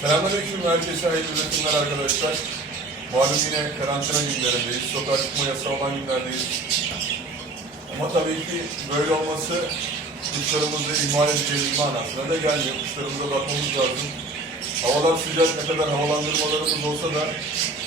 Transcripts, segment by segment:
Selamünaleyküm herkese hayırlı üretimler arkadaşlar. Malum yine karantina günlerindeyiz. Sokağa çıkma yasağı olan günlerdeyiz. Ama tabii ki böyle olması kuşlarımızı ihmal edeceğimiz manasına da gelmiyor. Kuşlarımıza bakmamız lazım. Havalar sıcak ne kadar havalandırmalarımız olsa da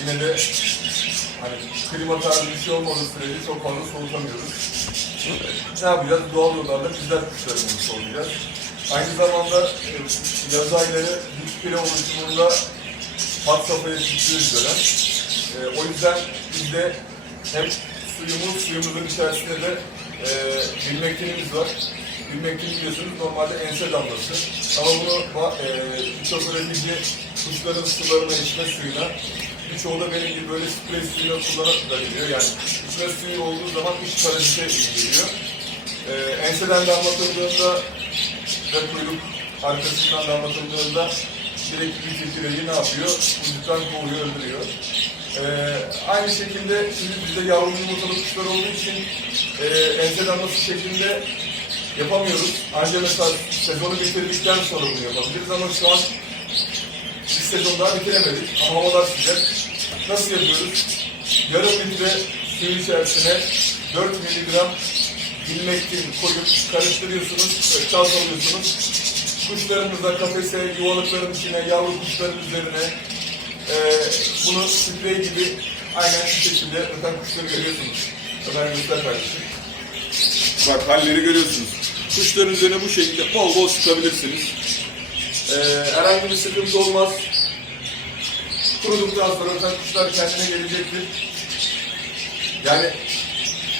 yine de hani klima tarzı bir şey olmadığı sürece çok fazla soğutamıyoruz. Ne yapacağız? Doğal yollarla bizler kuşlarımızı soğuyacağız. Aynı zamanda e, yaz ayları büyük pire oluşumunda hat safhaya çıktığı bir dönem. E, o yüzden biz de hem suyumuz, suyumuzun içerisinde de e, bilmektenimiz var. Bilmekten biliyorsunuz normalde ense damlası. Ama bunu e, birçok üretici kuşların sularına, içme suyuna, birçoğu da benim gibi böyle sprey suyuna kullanabiliyor. Yani içme suyu olduğu zaman iç parazite geliyor. E, enseden damlatıldığında ve kuyruk arkasından damlatıldığında direkt bir filtreyi ne yapıyor? Vücuttan kovuyor, öldürüyor. Ee, aynı şekilde şimdi bizde yavru yumurtalı kuşlar olduğu için e, ense damlası şeklinde yapamıyoruz. Ancak mesela sezonu bitirdikten sonra bunu yapabiliriz ama şu an bir sezon daha bitiremedik ama havalar sıcak. Nasıl yapıyoruz? Yarım litre suyun içerisine 4 miligram bilmektin koyup karıştırıyorsunuz, böyle çalkalıyorsunuz. Kuşlarımızla kafese, yuvalıkların içine, yavru kuşların üzerine e, bunu sprey gibi aynen şu şekilde öten kuşları görüyorsunuz. Ömer göster kardeşim. Bak halleri görüyorsunuz. Kuşların üzerine bu şekilde bol bol sıkabilirsiniz. E, herhangi bir sıkıntı olmaz. Kuruduktan sonra öten kuşlar kendine gelecektir. Yani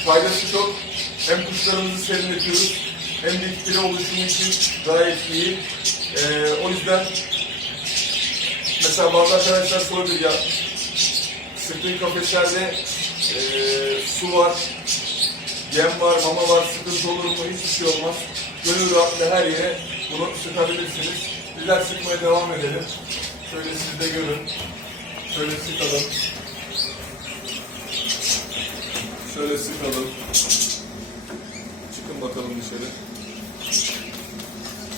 faydası çok. Hem kuşlarımızı serinletiyoruz hem de kitle oluşumu için gayet iyi. Ee, o yüzden mesela bazı arkadaşlar sorabilir ya sıktığın kafeslerde e, su var, yem var, mama var, sıkıntı olur mu? Hiçbir şey olmaz. Gönül rahatlıkla her yere bunu sıkabilirsiniz. Bizler sıkmaya devam edelim. Şöyle siz de görün. Şöyle sıkalım. Şöyle sıkalım. Bakalım dışarı.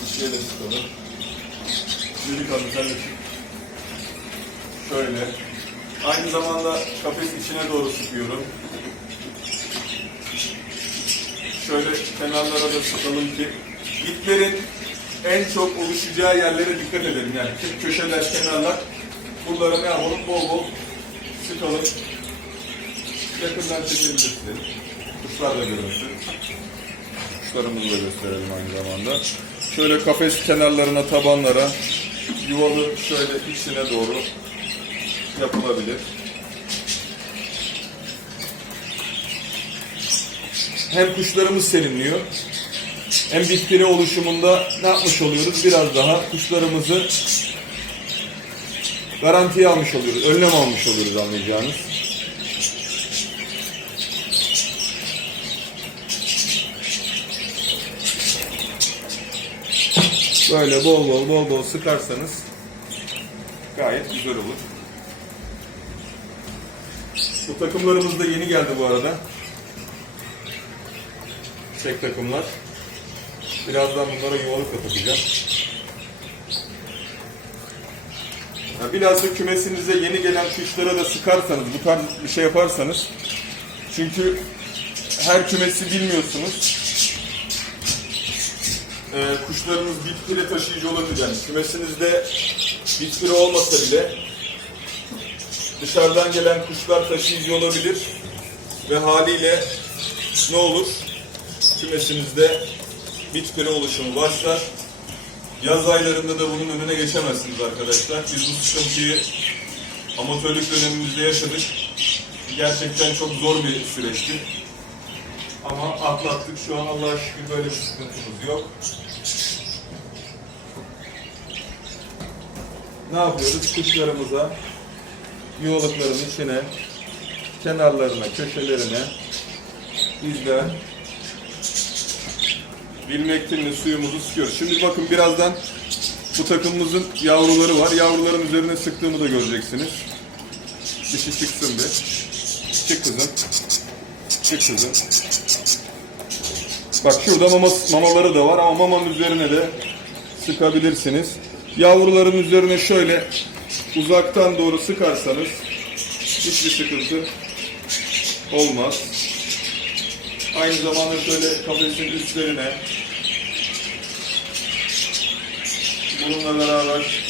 Dışarıya da sıkalım. Yürü kadın sen de çık. Şöyle. Aynı zamanda kafes içine doğru sıkıyorum. Şöyle kenarlara da sıkalım ki iplerin en çok oluşacağı yerlere dikkat edelim. Yani kö- köşeler, kenarlar. Buralara ne yapalım? Bol bol sıkalım. Yakından çekebilirsiniz. Kuşlar da görünsün. Kuşlarımızı da gösterelim aynı zamanda. Şöyle kafes kenarlarına, tabanlara, yuvalı şöyle içine doğru yapılabilir. Hem kuşlarımız serinliyor, hem bitki oluşumunda ne yapmış oluyoruz? Biraz daha kuşlarımızı garantiye almış oluyoruz, önlem almış oluyoruz anlayacağınız. Böyle bol bol bol bol sıkarsanız gayet güzel olur. Bu takımlarımız da yeni geldi bu arada. Çek takımlar. Birazdan bunlara yuvalık da takacağım. Ya bilhassa kümesinize yeni gelen kuşlara da sıkarsanız, bu tarz bir şey yaparsanız çünkü her kümesi bilmiyorsunuz. Ee, kuşlarınız bitkili taşıyıcı olabilir. Yani kümesinizde bitkili olmasa bile dışarıdan gelen kuşlar taşıyıcı olabilir ve haliyle ne olur? Kümesinizde bitkili oluşumu başlar. Yaz aylarında da bunun önüne geçemezsiniz arkadaşlar. Biz bu sıkıntıyı amatörlük dönemimizde yaşadık. Gerçekten çok zor bir süreçti. Ama atlattık. Şu an Allah'a şükür böyle bir sıkıntımız yok. Ne yapıyoruz? Kuşlarımıza yuvalıkların içine, kenarlarına, köşelerine bizler bilmektinle suyumuzu sıkıyoruz. Şimdi bakın birazdan bu takımımızın yavruları var. Yavruların üzerine sıktığımı da göreceksiniz. Dişi çıksın bir. Çık kızım. Çık kızım. Bak şurada mama, mamaları da var ama mamanın üzerine de sıkabilirsiniz. Yavruların üzerine şöyle uzaktan doğru sıkarsanız hiçbir sıkıntı olmaz. Aynı zamanda şöyle kafesin üstlerine bununla beraber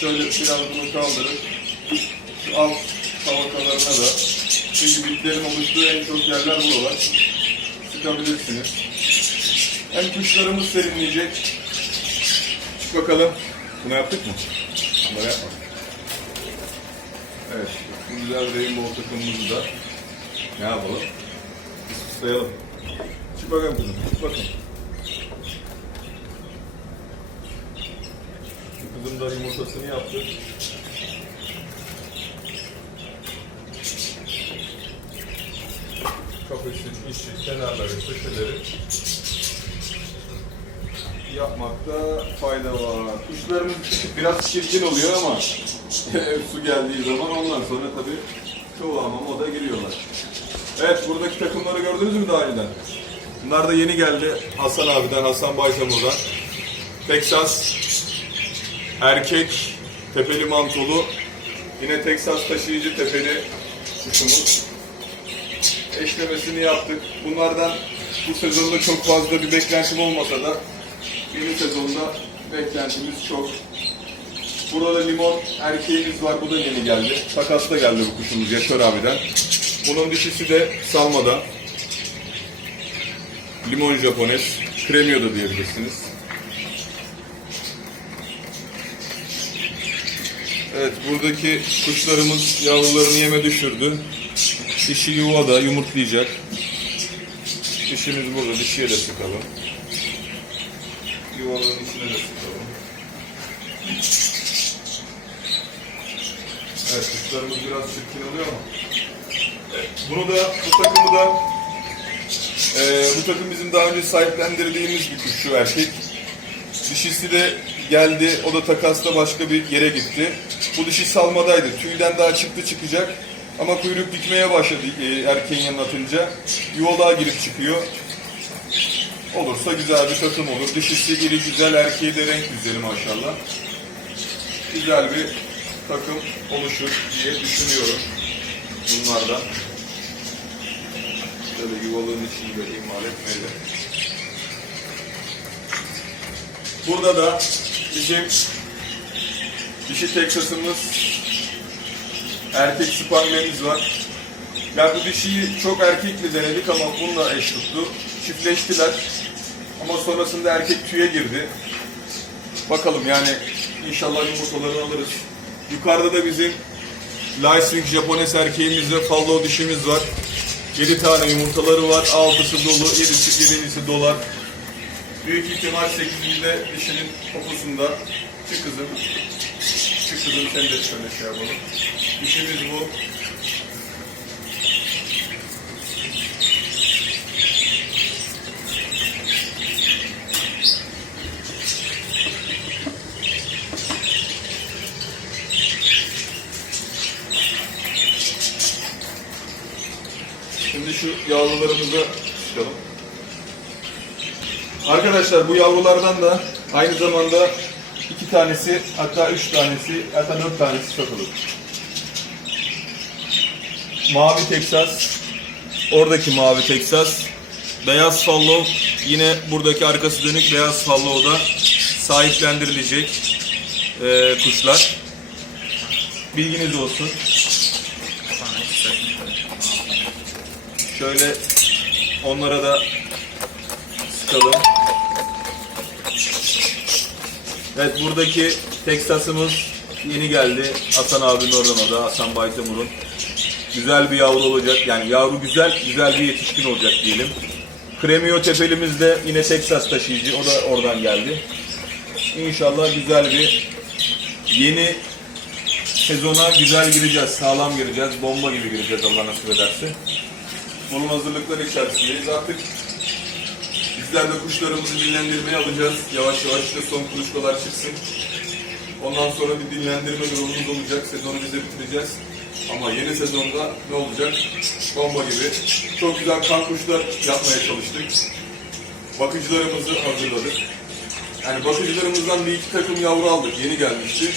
şöyle biraz bunu kaldırıp şu alt tabakalarına da çünkü bitlerin oluştuğu en çok yerler buralar sıkabilirsiniz. Hem kuşlarımız serinleyecek. Çık bakalım. Bunu yaptık mı? Bunları yapmadık. Evet. Bu güzel rainbow takımımızı da ne yapalım? Sayalım. Çık bakalım kızım. Çık bakalım. Kızım da yumurtasını yaptı. Kafesin içi, kenarları, köşeleri yapmakta fayda var. Kuşlarımız biraz çirkin oluyor ama su geldiği zaman ondan sonra tabii kıvama moda giriyorlar. Evet buradaki takımları gördünüz mü daha önceden? Bunlar da yeni geldi Hasan abiden, Hasan Baysamur'dan. Texas erkek tepeli mantolu yine Texas taşıyıcı tepeli kuşumuz. Eşlemesini yaptık. Bunlardan bu sezonda çok fazla bir beklentim olmasa da yeni sezonda beklentimiz çok. Burada da limon erkeğimiz var. Bu da yeni geldi. Takasla geldi bu kuşumuz Yaşar abiden. Bunun dişisi de salmada. Limon Japones. Kremio da diyebilirsiniz. Evet buradaki kuşlarımız yavrularını yeme düşürdü. Dişi yuvada yumurtlayacak. Dişimiz burada. Dişiye de sıkalım. Yuvanın içine de sıkalım. Evet kuşlarımız biraz çirkin oluyor ama. Bunu da bu takımı da eee, bu takım bizim daha önce sahiplendirdiğimiz bir kuş şu erkek. Dişisi de geldi. O da takasla başka bir yere gitti. Bu dişi salmadaydı. Tüyden daha çıktı çıkacak. Ama kuyruk dikmeye başladı e, erkeğin yanına atınca. Girip çıkıyor. Olursa güzel bir takım olur. Dişisi iri güzel, erkeği de renk güzeli maşallah. Güzel bir takım oluşur diye düşünüyorum bunlardan. Şöyle yuvalığın içini de ihmal etmeyelim. Burada da bizim dişi Texas'ımız erkek spanglemiz var. Ya bu dişiyi çok erkekli denedik ama bununla eş tuttu. Çiftleştiler. Ama sonrasında erkek tüye girdi. Bakalım yani inşallah yumurtalarını alırız. Yukarıda da bizim Lysing Japones erkeğimiz ve dişimiz var. 7 tane yumurtaları var. 6'sı dolu, 7'si 7'si dolar. Büyük ihtimal 8'inde dişinin poposunda. Çık kızım. Çık kızım sen de şöyle şey yapalım. Dişimiz bu. Şimdi şu yavrularımıza çıkalım. Arkadaşlar bu yavrulardan da aynı zamanda iki tanesi hatta üç tanesi hatta dört tanesi satılır. Mavi Texas, oradaki mavi Texas, beyaz fallow yine buradaki arkası dönük beyaz fallow'da sahiplendirilecek eee, kuşlar. Bilginiz olsun. Şöyle onlara da sıkalım. Evet buradaki Texas'ımız yeni geldi. Hasan abinin oradan o da Hasan Baytemur'un. Güzel bir yavru olacak. Yani yavru güzel, güzel bir yetişkin olacak diyelim. Kremio tepelimiz de yine Texas taşıyıcı. O da oradan geldi. İnşallah güzel bir yeni sezona güzel gireceğiz. Sağlam gireceğiz. Bomba gibi gireceğiz Allah nasip ederse. Bunun hazırlıkları içerisindeyiz. Artık bizler de kuşlarımızı dinlendirmeye alacağız. Yavaş yavaş işte son kuluçkalar çıksın. Ondan sonra bir dinlendirme durumumuz olacak. Sezonu biz de bitireceğiz. Ama yeni sezonda ne olacak? Bomba gibi. Çok güzel kan kuşlar yapmaya çalıştık. Bakıcılarımızı hazırladık. Yani bakıcılarımızdan bir iki takım yavru aldık. Yeni gelmişti.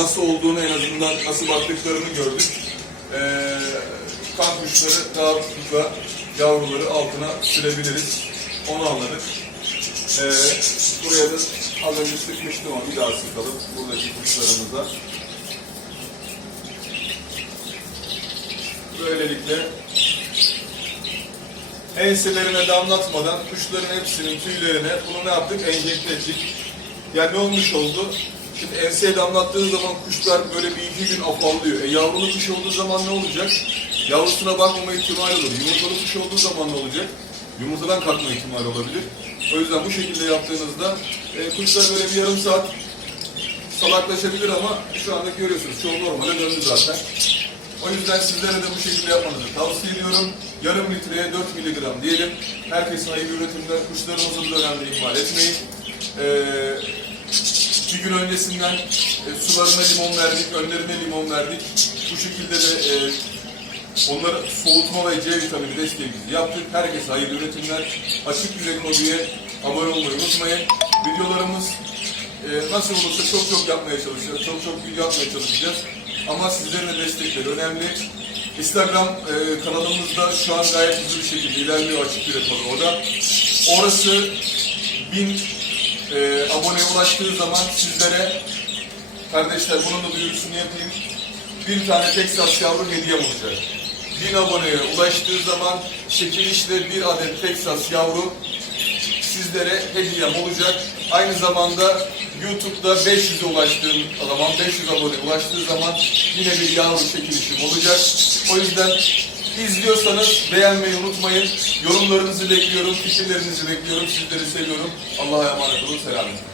Nasıl olduğunu en azından nasıl baktıklarını gördük. Ee, kan kuşları rahatlıkla yavruları altına sürebiliriz. Onu anladık. Ee, buraya da az önce sıkmıştım ama bir daha sıkalım buradaki kuşlarımıza. Böylelikle enselerine damlatmadan kuşların hepsinin tüylerine bunu ne yaptık? Enjekte ettik. Yani ne olmuş oldu? Şimdi enseye damlattığın zaman kuşlar böyle bir iki gün afallıyor. E yavrulu kuş olduğu zaman ne olacak? Yavrusuna bakmama ihtimali olur. Yumurtalı kuş olduğu zaman ne olacak? Yumurtadan kalkma ihtimali olabilir. O yüzden bu şekilde yaptığınızda e, kuşlar böyle bir yarım saat salaklaşabilir ama şu anda görüyorsunuz çoğu normale döndü zaten. O yüzden sizlere de bu şekilde yapmanızı tavsiye ediyorum. Yarım litreye 4 miligram diyelim. Herkese hayırlı üretimler. Kuşlarınızı bu dönemde ihmal etmeyin. Ee, bir gün öncesinden e, sularına limon verdik, önlerine limon verdik. Bu şekilde de e, onları soğutma ve C vitamini desteğimizi yaptık. Herkese hayırlı üretimler. Açık Yürek Hobi'ye abone olmayı unutmayın. Videolarımız e, nasıl olursa çok çok yapmaya çalışacağız. Çok çok video yapmaya çalışacağız. Ama sizlerin de destekleri önemli. Instagram e, kanalımızda şu an gayet hızlı bir şekilde ilerliyor açık bir rekor orada. Orası bin e, aboneye ulaştığı zaman sizlere kardeşler bunun da duyurusunu yapayım. Bir tane Texas yavru hediyem olacak. Bin aboneye ulaştığı zaman çekilişle bir adet Texas yavru sizlere hediyem olacak. Aynı zamanda YouTube'da 500'e ulaştığım zaman, 500 abone ulaştığı zaman yine bir yavru çekilişim olacak. O yüzden izliyorsanız beğenmeyi unutmayın. Yorumlarınızı bekliyorum, fikirlerinizi bekliyorum. Sizleri seviyorum. Allah'a emanet olun. Selametle.